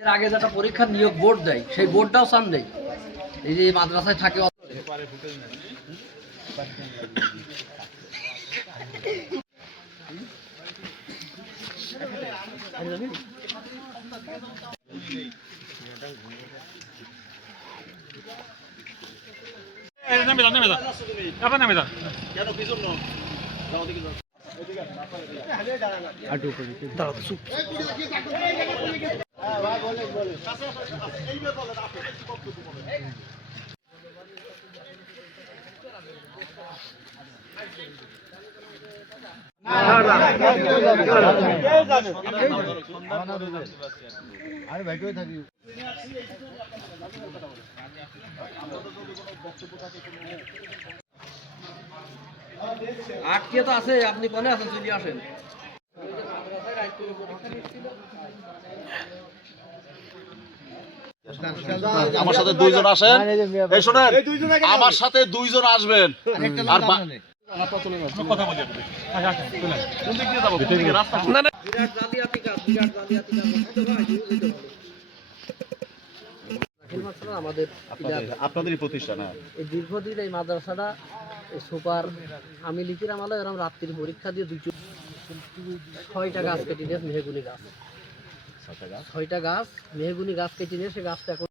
এর আগে যেটা পরীক্ষার নিয়োগ বোর্ড দেয় সেই বোর্ডটাও চান দেয় এই যে মাদ্রাসায় থাকে নেমে যান নেমে যান আপনার নেমে যান আটকে তো আছে আপনি কোনে আছেন চলে আসেন। আমার সাথে দুইজন আসেন। এই শোনেন আমার সাথে দুইজন আসবেন। আর আমাদের আপনাদেরই প্রতিষ্ঠান এই দীর্ঘদিন এই মাদ্রাসাটা এই সুপার আমি লিখির আমলে এরকম রাত্রির পরীক্ষা দিয়ে দুটো ছয়টা গাছ কেটে নিয়ে মেহগুনি গাছ? ছয়টা গাছ মেহগুনি গাছ কেটে নিয়ে সে গাছটা এখন